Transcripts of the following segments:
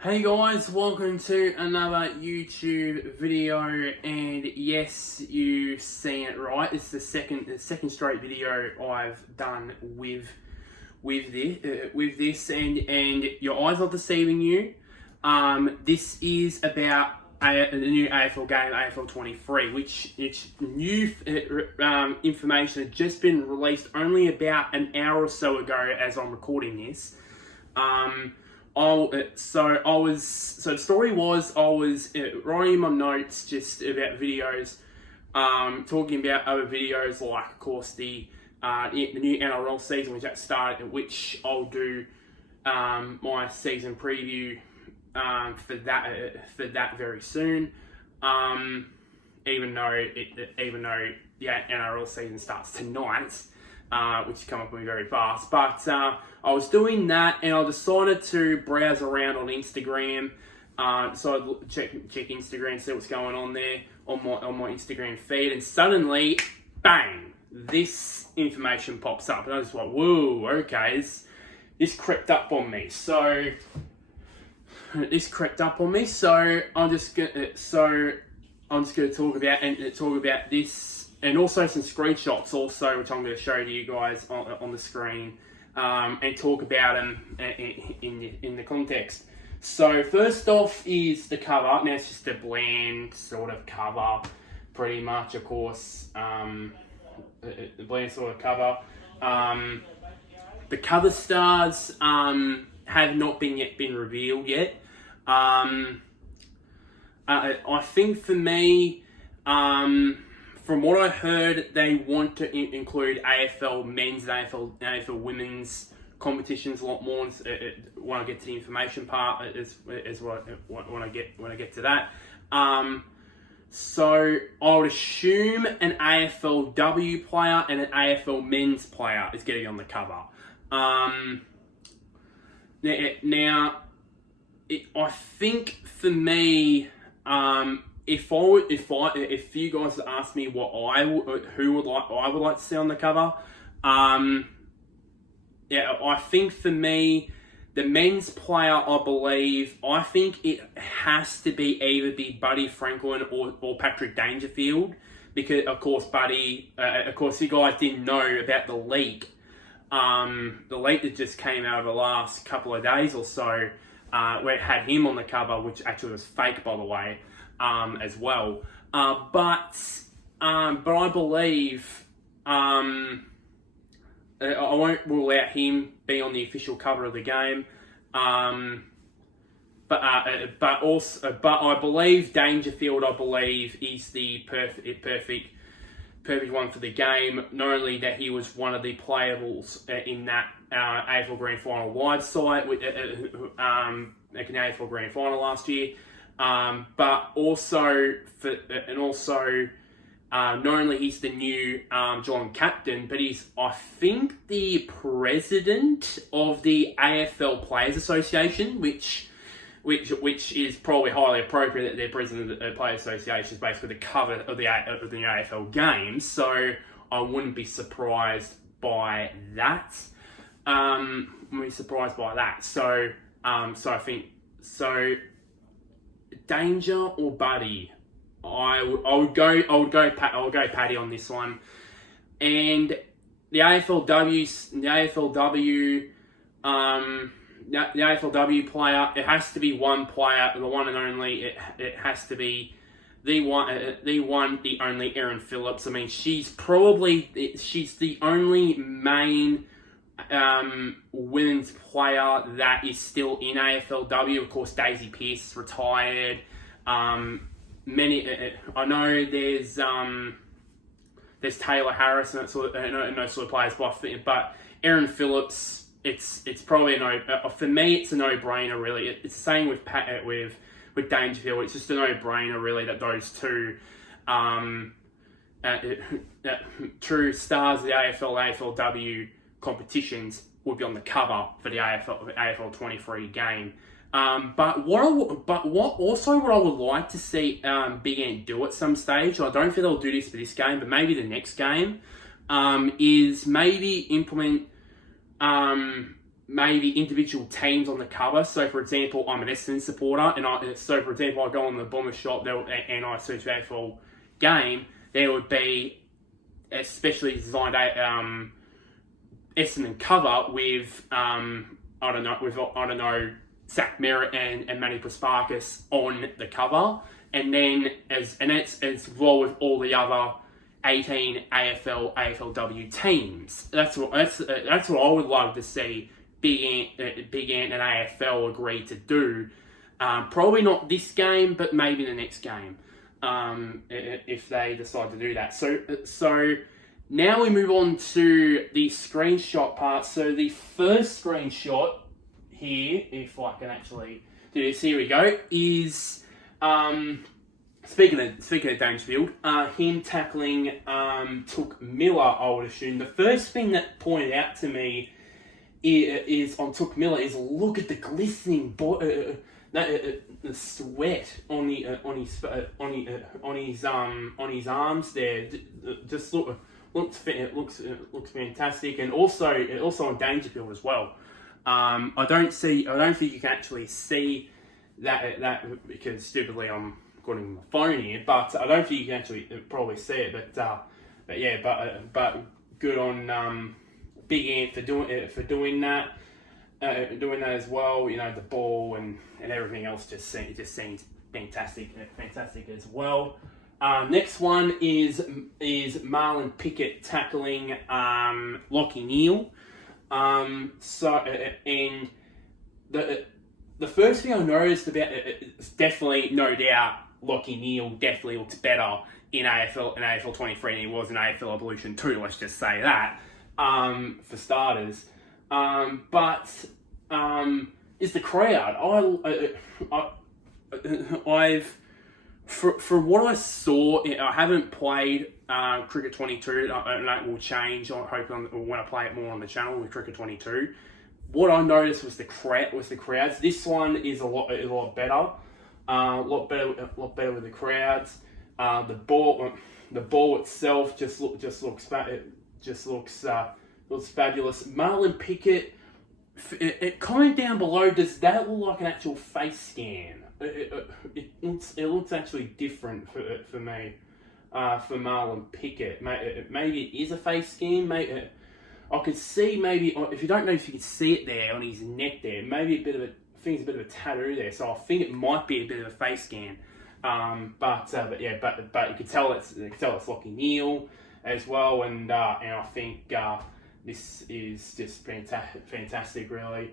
Hey guys, welcome to another YouTube video, and yes, you've seen it right. It's the second straight video I've done with this, and your eyes are deceiving you. This is about the new AFL game, AFL 23, which new information had just been released only about an hour or so ago as I'm recording this. The story was I was writing my notes just about videos, talking about other videos like, of course, the new NRL season which that started, which I'll do my season preview for that very soon. Even though the NRL season starts tonight, which come up with me very fast. But I was doing that, and I decided to browse around on Instagram. So I check Instagram, see what's going on there on my Instagram feed, and suddenly, bang! This information pops up, and I was like, "Whoa, okay, this crept up on me." So I'm just gonna talk about this, and also some screenshots also, which I'm going to show to you guys on the screen, and talk about them in the context. So first off is the cover. Now it's just a bland sort of cover, pretty much, of course. The bland sort of cover. The cover stars have not been revealed yet. I think for me, from what I heard, they want to include AFL men's and AFL women's competitions a lot more. When I get to the information part, when I get to that. So I would assume an AFLW player and an AFL men's player is getting on the cover. I think for me, if you guys ask me what I would like to see on the cover, I think for me, the men's player, I think it has to be either Buddy Franklin or Patrick Dangerfield, because of course you guys didn't know about the leak. The leak that just came out of the last couple of days or so, where it had him on the cover, which actually was fake, by the way, as well. But I believe I won't rule out him being on the official cover of the game. But I believe Dangerfield, is the perfect one for the game. Not only that, he was one of the playables in that AFL Grand Final live site with an AFL Grand Final last year, but also not only he's the new Geelong captain, but he's, I think, the president of the AFL Players Association, which is probably highly appropriate that they're president of the Players Association is basically the cover of the new AFL games. So I wouldn't be surprised by that. So I think Danger or Buddy. I would go Paddy on this one, and the AFLW player. It has to be one player, the one and only. It has to be the only Erin Phillips. I mean, she's the only main women's player that is still in AFLW. Of course, Daisy Pearce retired. I know there's Taylor Harris and those sort of players, but Erin Phillips, it's probably for me it's a no-brainer really. It's the same with Dangerfield. It's just a no-brainer really that those two true stars of the AFLW competitions would be on the cover for the AFL 23 game. But what I would like to see Big Ant do at some stage, I don't think they'll do this for this game, but maybe the next game, is maybe implement maybe individual teams on the cover. So, for example, I'm an Essendon supporter, and for example, I go on the Bomber shop and I search for AFL game. There would be especially designed Essendon cover with I don't know, Zach Merritt and Manny Prasparkas on the cover, and then as well with all the other 18 AFLW teams. That's what I would love to see Big Ant and AFL agree to do. Probably not this game, but maybe the next game, if they decide to do that. So now we move on to the screenshot part. So the first screenshot here, if I can actually do this, here we go, is speaking of Dangerfield, him tackling Took Miller, I would assume. The first thing that pointed out to me is on Took Miller is look at the glistening the sweat on his arms there. Just looks fantastic, and also on Dangerfield as well. I don't think you can actually see that because stupidly I'm got my phone here, but I don't think you can actually probably see it. But good on Big Ant for doing that as well. You know, the ball and everything else just seems fantastic as well. Next one is Marlon Pickett tackling Lachie Neale. And the first thing I noticed about it's definitely, no doubt, Lachie Neale definitely looks better in AFL 23 than he was in AFL Evolution 2. Let's just say that, for starters. But is the crowd? For what I saw, I haven't played Cricket 22, and that will change. I hope when I play it more on the channel with Cricket 22. What I noticed was the crowds. This one is a lot better, a lot better with the crowds. The ball itself just looks fabulous. Marlon Pickett. Comment down below. Does that look like an actual face scan? It looks actually different for me. For Marlon Pickett, maybe it is a face scan. I could see maybe, if you don't know if you can see it there on his neck there, maybe I think it's a bit of a tattoo there. So I think it might be a bit of a face scan. But you could tell it's Lachie Neale as well, and I think this is just fantastic, really.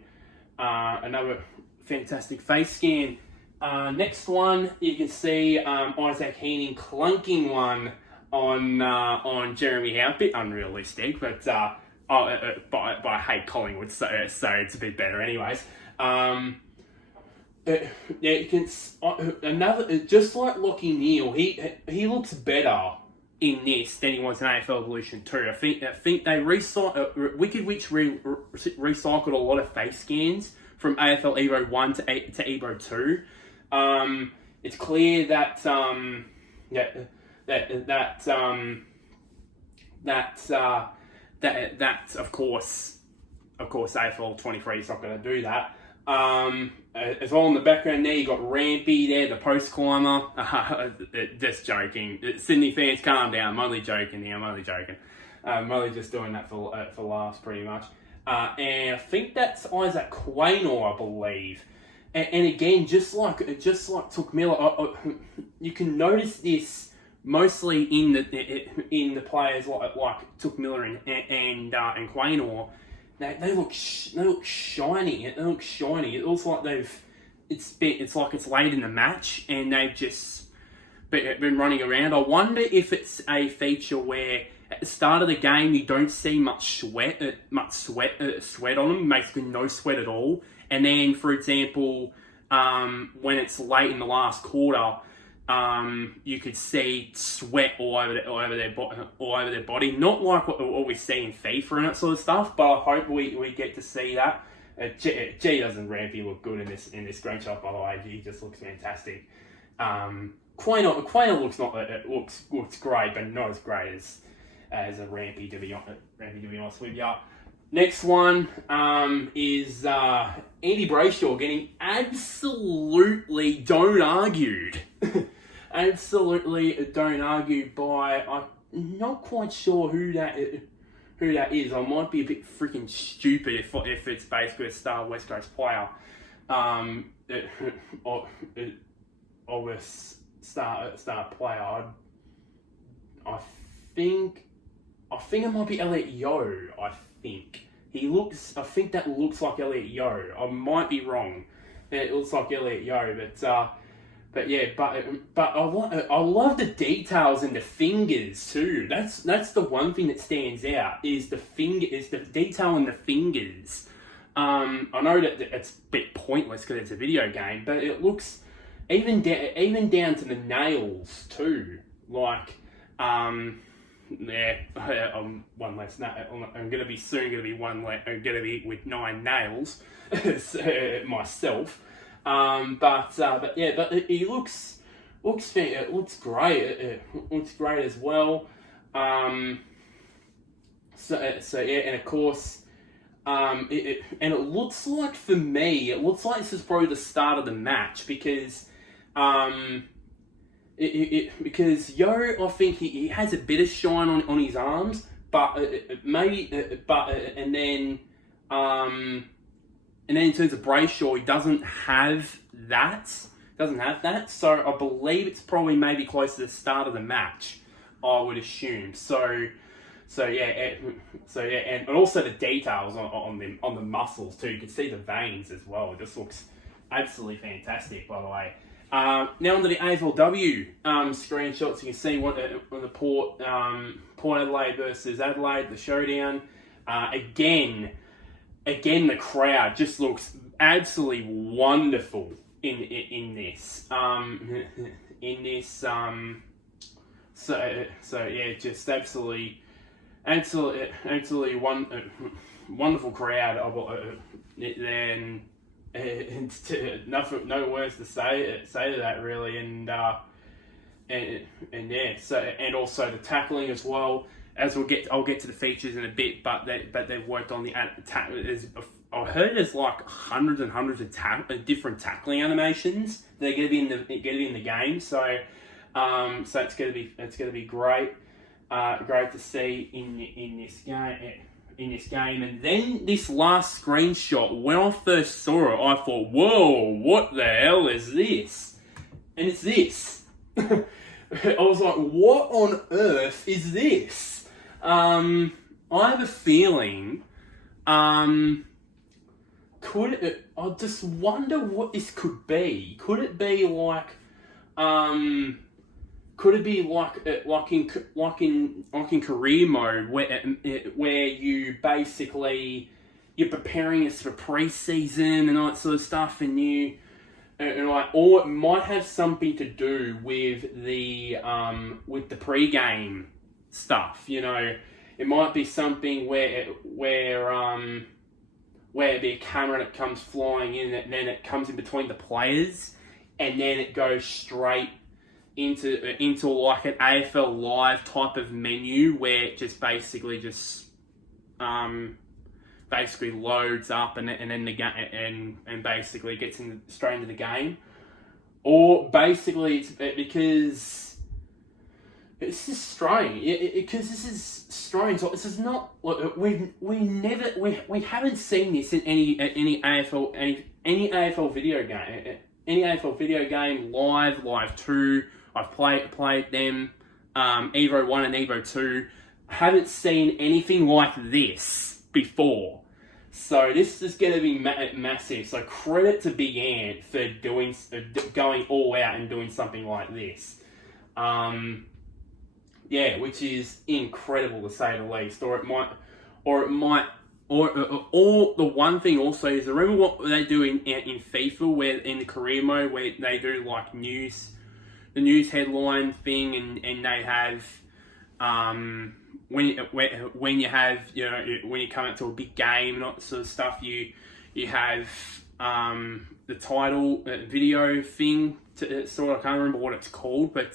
Another fantastic face scan. Next one, you can see Isaac Heening clunking one on Jeremy Howe. A bit unrealistic, but I hate Collingwood, so it's a bit better, anyways. You can another, just like Lachie Neale, he looks better in this than he was in AFL Evolution 2. I think they Wicked Witch recycled a lot of face scans from AFL Evo 1 to Evo 2. It's clear that of course AFL 23 is not going to do that. As well in the background there, you got Rampy there, the post climber. Just joking. Sydney fans, calm down. I'm only joking here. I'm only just doing that for laughs, pretty much. And I think that's Isaac Quaynor, I believe. And again, just like Took Miller, you can notice this mostly in the players like Took Miller and Quaynor. They look shiny. It looks like it's like it's late in the match and they've just been running around. I wonder if it's a feature where at the start of the game you don't see much sweat on them, basically no sweat at all. And then, for example, when it's late in the last quarter, you could see sweat all over their body. Not like what we see in FIFA and that sort of stuff, but I hope we get to see that. Gee, doesn't Rampy look good in this screenshot, by the way? He just looks fantastic. Quaynor looks great, but not as great as a Rampy, to be honest with you. Next one is Andy Brayshaw getting absolutely don't argued. Absolutely don't argue by, I'm not quite sure who that is. I might be a bit freaking stupid if it's basically a star West Coast player. Or a star player. I think it might be Elliot Yeo. I think that looks like Elliot Yeo. I might be wrong. It looks like Elliot Yeo, but I love the details in the fingers too. That's the one thing that stands out is the detail in the fingers. I know that it's a bit pointless because it's a video game, but it looks even down to the nails too. Like, one less. I'm gonna be with 9 nails myself. But he looks great. It looks great as well. And of course, it looks like, for me, it looks like this is probably the start of the match because because Yo, I think he has a bit of shine on his arms, but and then in terms of Brayshaw, he doesn't have that. So I believe it's probably maybe close to the start of the match, I would assume. So and also the details on the muscles too. You can see the veins as well. It just looks absolutely fantastic, by the way. Now onto the AFLW screenshots. You can see what on the Port Adelaide versus Adelaide, the showdown. Again, the crowd just looks absolutely wonderful in this. Just absolutely wonderful crowd. Then no words to say to that really, and also the tackling as well. I'll get to the features in a bit, but they've worked on the tackle. I heard there's like hundreds and hundreds of different tackling animations that are going to be in the game. So it's going to be great, great to see in this game. And then this last screenshot, when I first saw it, I thought, "Whoa, what the hell is this?" And it's this. I was like, "What on earth is this?" I have a feeling. I just wonder what this could be. Could it be like in career mode where you basically you're preparing us for pre-season and all that sort of stuff, or it might have something to do with the pre-game stuff. You know, it might be something where there'd be a camera that comes flying in, and then it comes in between the players, and then it goes straight into like an AFL Live type of menu where it just basically loads up and then the game and basically gets straight into the game, or basically it's because it's just strange. Because this is strange. Like, this is not. We haven't seen this in any AFL video game. Any AFL video game, Live 2. I've played them, Evo 1 and Evo 2. Haven't seen anything like this before. So this is going to be massive. So credit to Big Ant for going all out and doing something like this. Which is incredible to say the least. Or the one thing also is, remember what they do in FIFA, where in the career mode, where they do like the news headline thing, and they have when you have, you know, when you come out to a big game and all that sort of stuff, you have the title video thing. I can't remember what it's called, but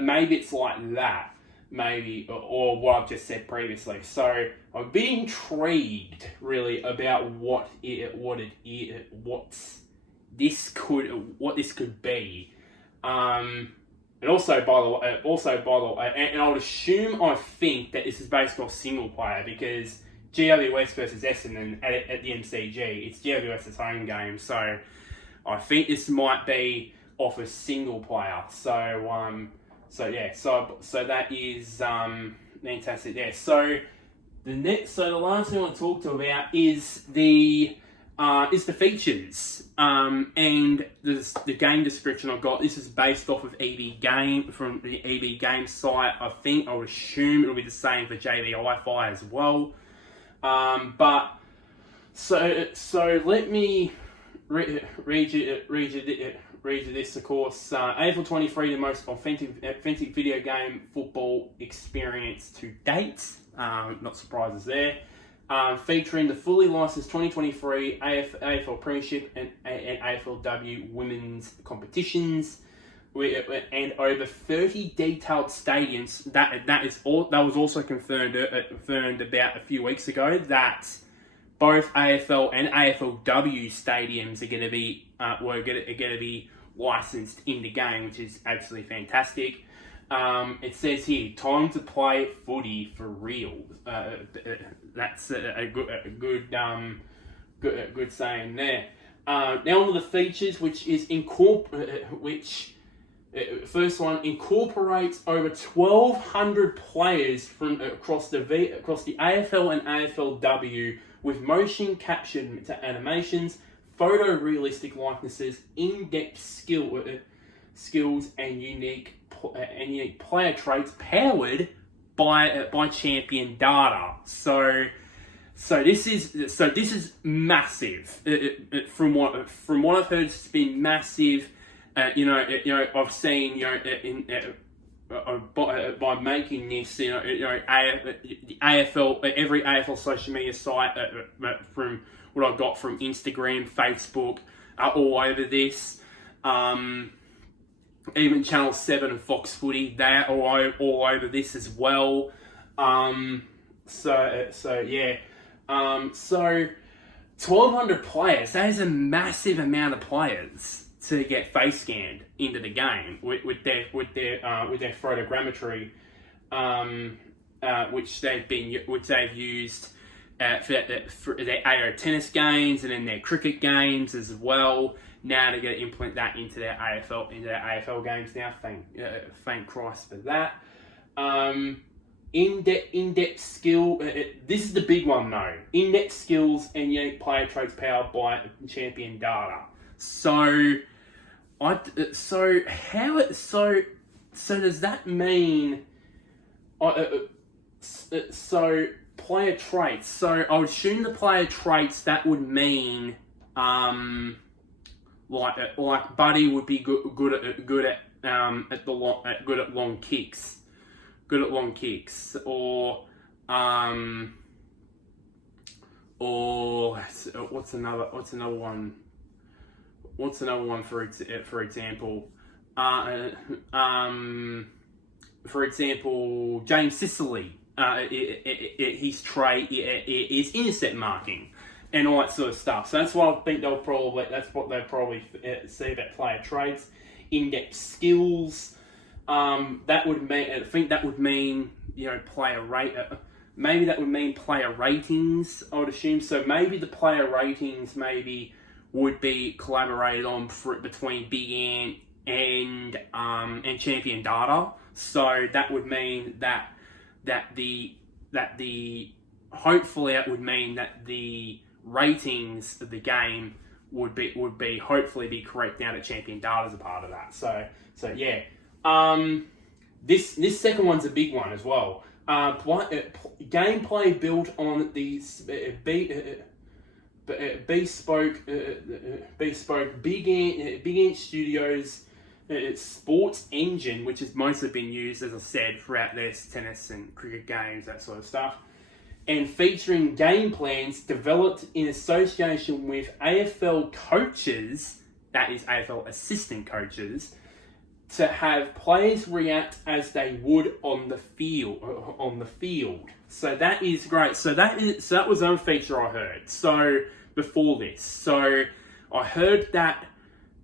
maybe it's like that. maybe, or what I've just said previously. So I'd be intrigued really about what this could be. And also, by the way, and I would assume, I think that this is based off single player, because GWS versus Essendon at the MCG, it's GWS's home game, so I think this might be off a single player. So that is fantastic there. So the last thing I want to talk to about is the features, and the game description I've got. This is based off of EB Game, from the EB Game site. I would assume it'll be the same for JB Hi-Fi as well. But let me read you this. Of course, AFL 23, the most authentic video game football experience to date. Not surprises there. Featuring the fully licensed 2023 AFL Premiership and AFLW women's competitions, and over 30 detailed stadiums. That was also confirmed about a few weeks ago, that both AFL and AFLW stadiums are going to be licensed in the game, which is absolutely fantastic. It says here, time to play footy for real. That's a good saying there. Now on to the features, which is first one incorporates over 1,200 players from across the AFL and AFLW with motion capture animations, photorealistic likenesses, in-depth skills, and unique player traits powered by champion data. So this is massive. From what I've heard, it's been massive. I've seen by making this, the AFL, every AFL social media site, from what I've got from Instagram, Facebook, are all over this. Even Channel 7 and Fox Footy, they're all over this as well. So 1,200 players, that is a massive amount of players to get face scanned into the game with their photogrammetry, which they've used for their AO tennis games and in their cricket games as well. Now they're going to implement that into their AFL games now. Thank Christ for that. In-depth skill. This is the big one though. In-depth skills and unique player traits powered by champion data. So does that mean? So player traits. So I would assume the player traits, that would mean like Buddy would be good at long kicks, or what's another one? What's another one for example? For example, James Sicily. His trait is intercept marking and all that sort of stuff. So that's what I think they'll probably see about player traits, in-depth skills. That would mean, I think that would mean, player rate. Maybe that would mean player ratings, I would assume. So maybe the player ratings would be collaborated on between Big Ant and Champion Data. So that would mean that hopefully that would mean that the ratings of the game would hopefully be correct now that Champion Data is a part of that. So yeah. This second one's a big one as well. Gameplay built on the bespoke Big Ant Studios sports engine, which has mostly been used, as I said, throughout their tennis and cricket games, that sort of stuff, and featuring game plans developed in association with AFL coaches, that is AFL assistant coaches, to have players react as they would on the field. So that is great. So that was one feature I heard. So before this, so I heard that.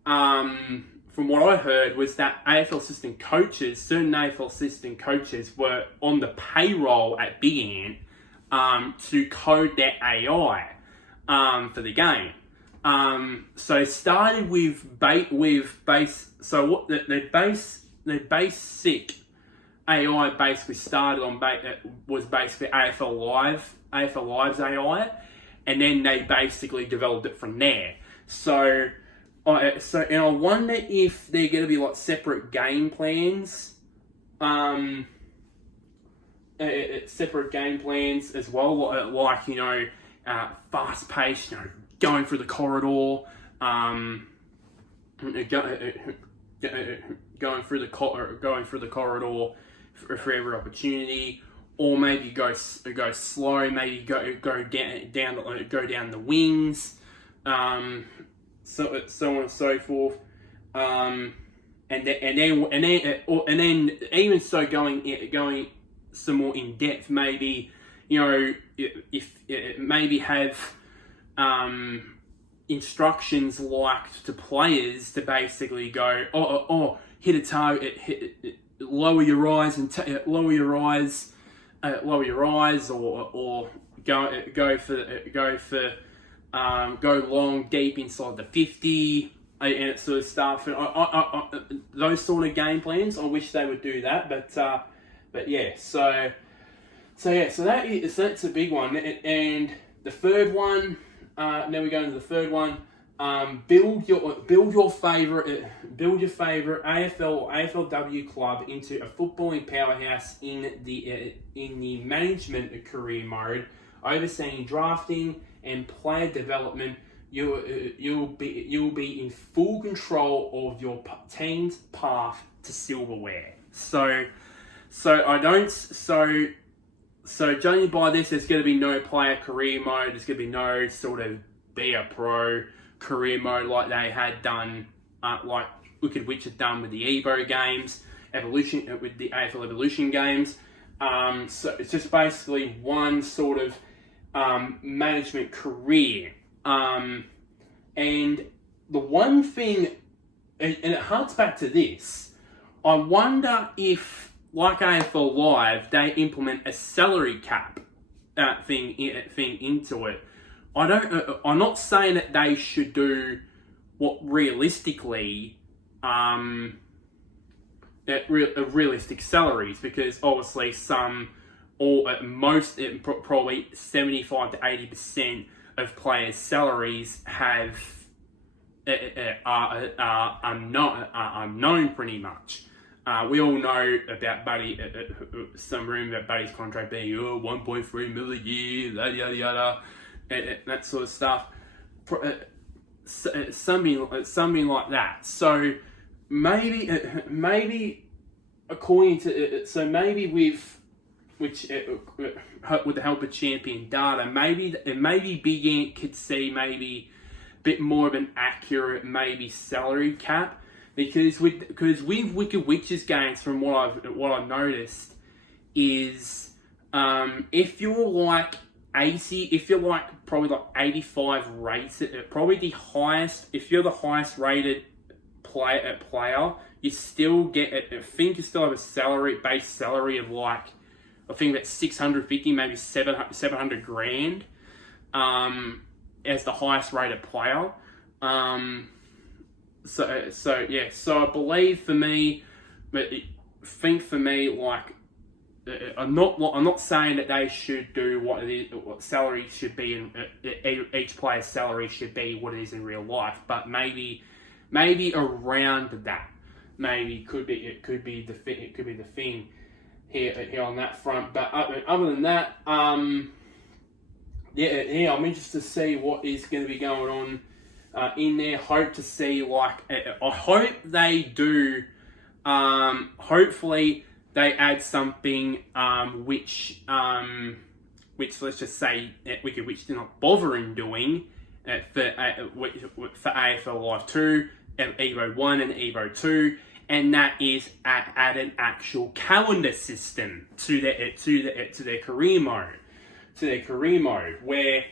From what I heard was that AFL assistant coaches, certain AFL assistant coaches, were on the payroll at Big Ant to code their AI for the game. So it started with base. So what the basic AI basically started on was basically AFL Live's AI, and then they basically developed it from there. So and I wonder if they're going to be like separate game plans, separate game plans as well, like fast paced, going through the corridor, going through the corridor for every opportunity, or maybe go slow, maybe go down the wings, so on and so forth, and then even so going some more in depth, maybe if maybe have instructions like to players to basically go hit a target, lower your eyes or go long deep inside the 50 and that sort of stuff. And I those sort of game plans, I wish they would do that, but yeah. So that's a big one. And the third one, then we go into the third one. Build your favorite AFL or AFLW club into a footballing powerhouse in the management career mode, overseeing drafting and player development. You'll be in full control of your team's path to silverware. So judging by this, there's going to be no player career mode. There's going to be no sort of be a pro career mode like they had done, like Wicked Witch had done with the Evo games, with the AFL Evolution games. So it's just basically one sort of management career. And the one thing, and it harks back to this, I wonder if, like AFL Live, they implement a salary cap thing into it. I'm not saying that they should do what realistically realistic salaries, because obviously probably 75 to 80% of players' salaries are unknown pretty much. We all know about Buddy, some rumor about Buddy's contract being 1.3 million a year, yada yada, and that sort of stuff. Something like that. So maybe according to maybe with the help of champion data, maybe Big Ant could see maybe a bit more of an accurate maybe salary cap, because with Wicked Witch's games, from what I've noticed is if you're like 80, if you're like probably like 85 rated, probably the highest, if you're the highest rated player, you still get, I think you still have a base salary of like, I think that's 650, maybe 700 grand, as the highest rated player. So I believe for me, like, I'm not saying that they should do what salary should be, and each player's salary should be what it is in real life, but maybe around that, maybe it could be the thing here on that front. But other than that, I'm interested to see what is going to be going on in there. Hope to see, like, I hope they do. Hopefully they add something which let's just say Wicked Witch did not bother in doing for AFL Live 2, Evo 1 and Evo 2, and that is add an actual calendar system to their career mode, where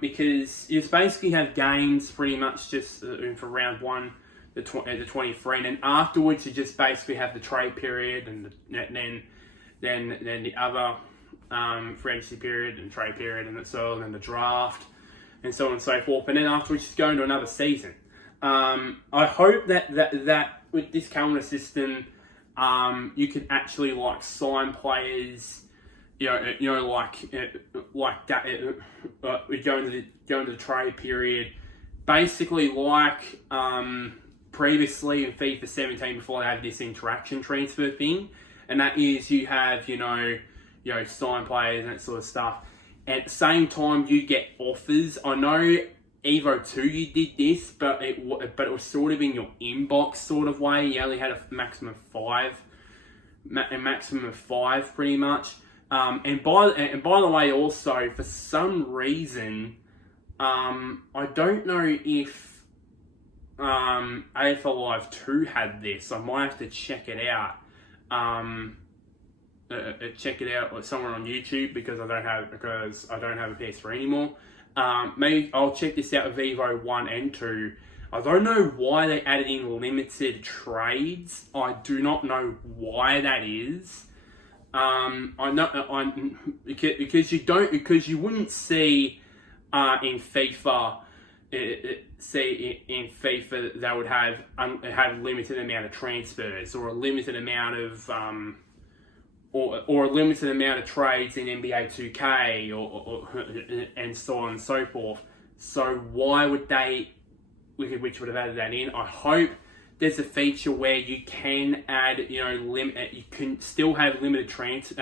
because you basically have games pretty much just for round 1 the 23, and then afterwards you just basically have the trade period, and then the other free agency period and trade period, and then the draft, and so on and so forth, and then afterwards just go into another season. I hope that with this calendar system, you can actually like sign players, like that. We go into the trade period, basically like previously in FIFA 17 before they had this interaction transfer thing, and that is you have sign players and that sort of stuff. At the same time, you get offers. I know Evo 2 you did this, but it was sort of in your inbox sort of way. You only had a maximum of 5 pretty much. And by the way, also for some reason, I don't know if AFL Live 2 had this. I might have to check it out. Check it out somewhere on YouTube because I don't have a PS3 anymore. Maybe I'll check this out with Evo 1 and 2. I don't know why they added in limited trades. I do not know why that is. Because you wouldn't see in FIFA. In FIFA they would have limited amount of transfers or a limited amount of or a limited amount of trades in NBA 2K or and so on and so forth. So why would they, which would have added that in? I hope there's a feature where you can add, you can still have limited trades,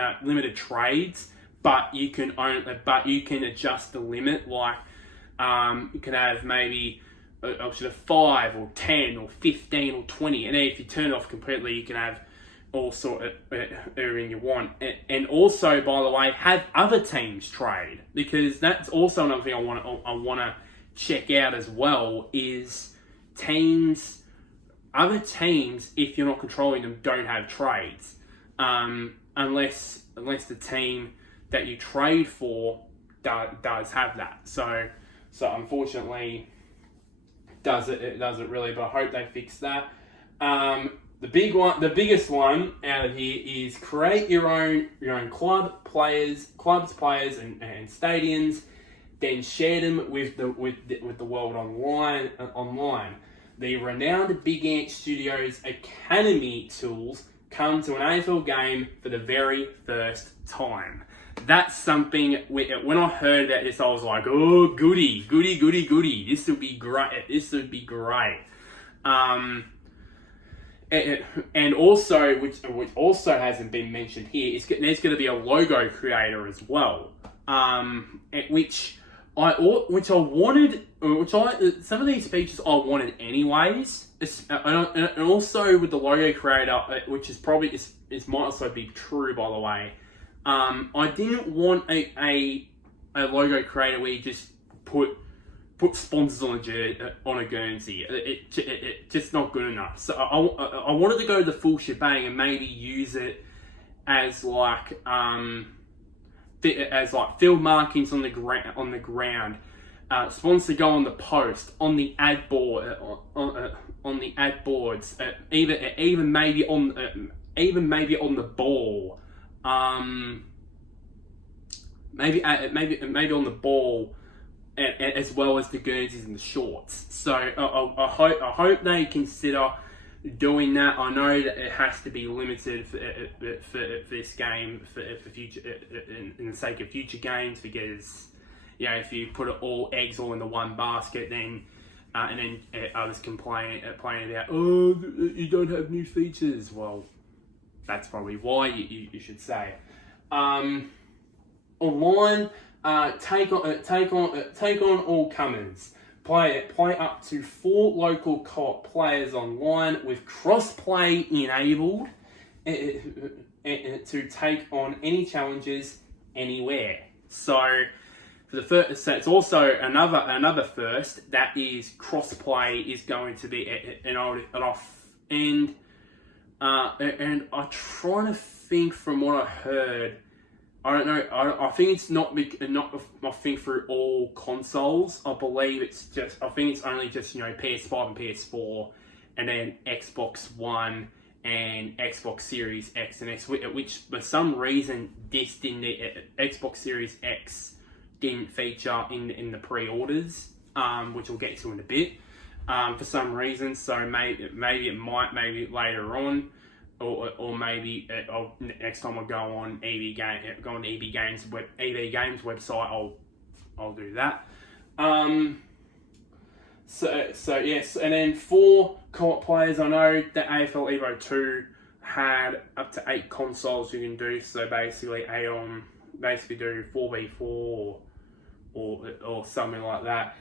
but you can adjust the limit. Like you can have maybe option of 5 or 10 or 15 or 20, and then if you turn it off completely, you can have all sort of everything you want. And also, by the way, have other teams trade, because that's also another thing I want to check out as well. Is other teams, if you're not controlling them, don't have trades, unless the team that you trade for does have that. So unfortunately, it doesn't really. But I hope they fix that. The biggest one out of here is create your own clubs, players, and stadiums, then share them with the world online. The renowned Big Ant Studios Academy tools come to an AFL game for the very first time. That's something, when I heard about this, I was like, oh, goody. This would be great. And also, which also hasn't been mentioned here, is there's going to be a logo creator as well, which some of these features I wanted anyways, and also with the logo creator, which is probably is might also be true, by the way. I didn't want a logo creator where you just put sponsors on a Guernsey. It just not good enough. So I wanted to go the full shebang and maybe use it as like field markings on the ground. Sponsor go on the post, on the ad board, on the ad boards, even maybe on the ball. Maybe on the ball, as well as the Guernseys and the shorts. So I hope they consider doing that. I know that it has to be limited for this game for future, in the sake of future games, because if you put all eggs all in the one basket, then and then others complain about, oh, you don't have new features. Well, that's probably why you should say. Online, take on all comers. Play up to 4 local co-op players online with cross-play enabled to take on any challenges anywhere. So for the first, so it's also another first, that is cross-play is going to be an off, and and I'm trying to think from what I heard. I don't know. I think it's not I think through all consoles. I believe it's just. I think it's only just PS5 and PS4, and then Xbox One and Xbox Series X and X. Which for some reason this didn't. Xbox Series X didn't feature in the pre-orders, which we'll get to in a bit. For some reason, so maybe it might later on. Or maybe next time I go on EB Games website, I'll do that. So yes, and then for co-op players, I know that AFL Evo 2 had up to 8 consoles you can do. So basically, basically do 4v4 or something like that.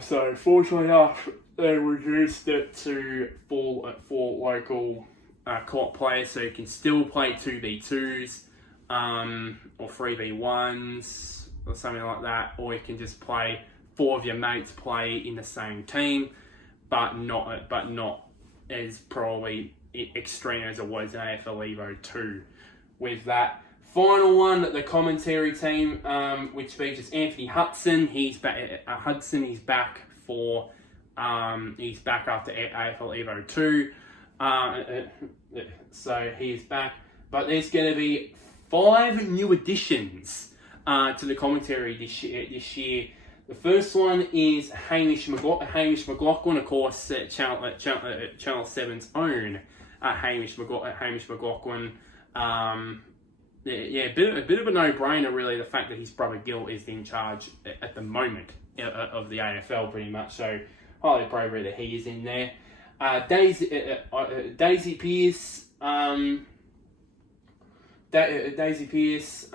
So fortunately enough, they reduced it to four local co-op players, so you can still play 2v2s or 3v1s or something like that, or you can just play 4 of your mates play in the same team, but not as probably extreme as it was in AFL Evo 2. With that final one, the commentary team, which features Anthony Hudson. He's back. He's back for. He's back after AFL Evo 2. So he's back. But there's going to be 5 new additions to the commentary this year. The first one is Hamish McLaughlin, of course, Channel 7's own Hamish McLaughlin. A bit of a no-brainer, really, the fact that his brother Gil is in charge at the moment of the AFL, pretty much. So highly appropriate that he is in there. Daisy Pearce. Daisy Pearce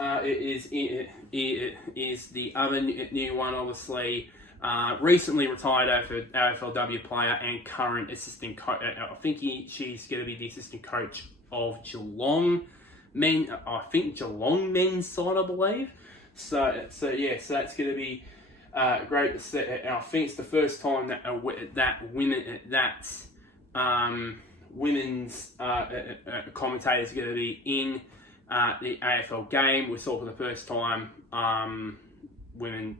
is the other new one, obviously. Recently retired AFLW player and current assistant coach. I think she's going to be the assistant coach of Geelong men. I think Geelong men's side, I believe. So that's going to be great to see. And I think it's the first time that women's commentators are going to be in the AFL game. We saw for the first time women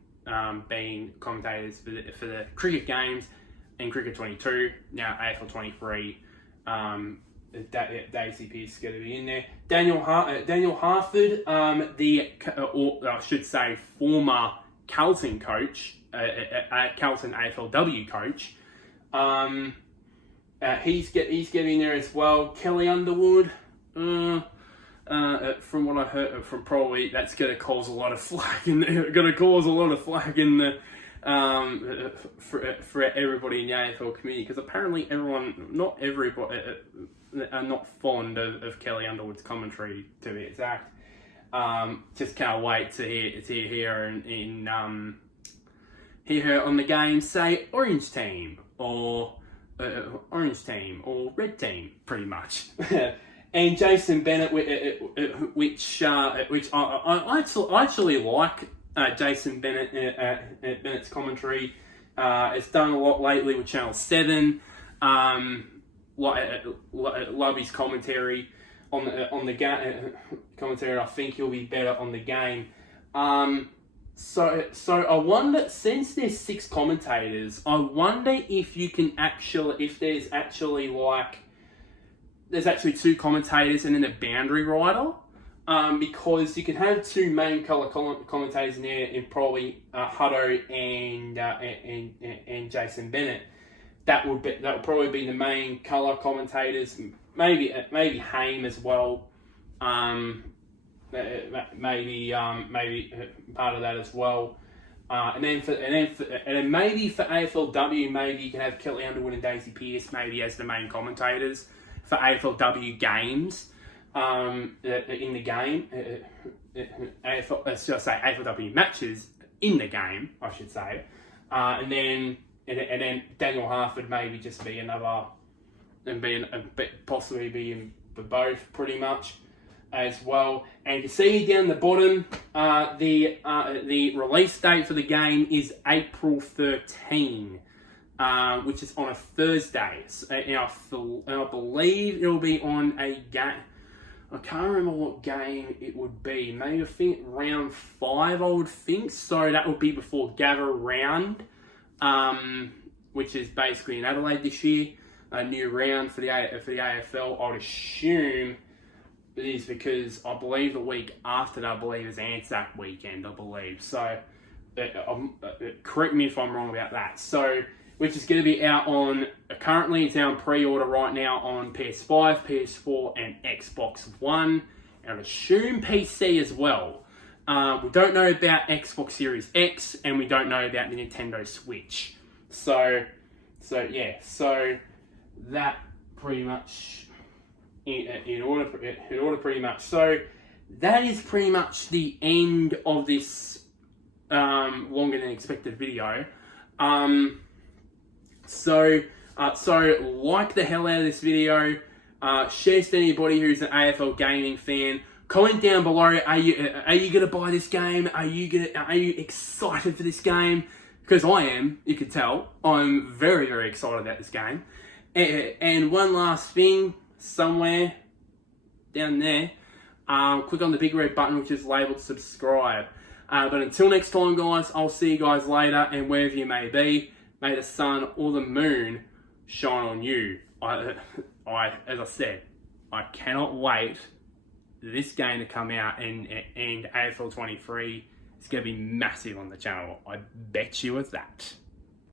being commentators for the cricket games in Cricket 22. Now AFL 23. Daisy Pearce is going to be in there. Daniel Harford, or I should say, former Carlton coach, Carlton AFLW coach. He's getting in there as well. Kelly Underwood. From what I heard, from probably that's going to cause a lot of flack in the for everybody in the AFL community, because apparently not everybody are not fond of Kelly Underwood's commentary, to be exact. Just can't wait to hear her on the game say orange team or red team, pretty much. And Jason Bennett, which I actually like Jason Bennett's commentary. It's done a lot lately with Channel 7. Love his commentary on the game. Commentary. I think he'll be better on the game. So I wonder, since there's 6 commentators, I wonder if there's actually 2 commentators and then a boundary rider, because you can have 2 main colour commentators in there, and probably Hutto and Jason Bennett. That would probably be the main colour commentators. Maybe Haim as well. Maybe part of that as well. And then maybe for AFLW, maybe you can have Kelly Underwood and Daisy Pearce maybe as the main commentators for AFLW games. In the game, AFLW matches in the game, I should say. And then Daniel Harford maybe just be another, and possibly be in for both, pretty much, as well. And you can see down the bottom, the release date for the game is April 13. which is on a Thursday. And I believe it'll be on a game. I can't remember what game it would be. Maybe I think round 5, I would think. So that would be before Gather Round, which is basically in Adelaide this year. A new round for the AFL. I'd assume it is because I believe the week after that, I believe, is Anzac weekend, I believe. So correct me if I'm wrong about that. So, which is going to be out on, currently it's out on pre-order right now on PS5, PS4 and Xbox One, and I assume PC as well. We don't know about Xbox Series X, and we don't know about the Nintendo Switch. So that pretty much, in order pretty much. So that is pretty much the end of this longer than expected video. So like the hell out of this video, share to anybody who's an AFL gaming fan. Comment down below, are you gonna buy this game? Are you excited for this game? Because I am, you can tell. I'm very, very excited about this game. And one last thing, somewhere down there, click on the big red button which is labelled subscribe. But until next time, guys, I'll see you guys later, and wherever you may be, may the sun or the moon shine on you. As I said, I cannot wait for this game to come out, and AFL 23 is going to be massive on the channel. I bet you of that.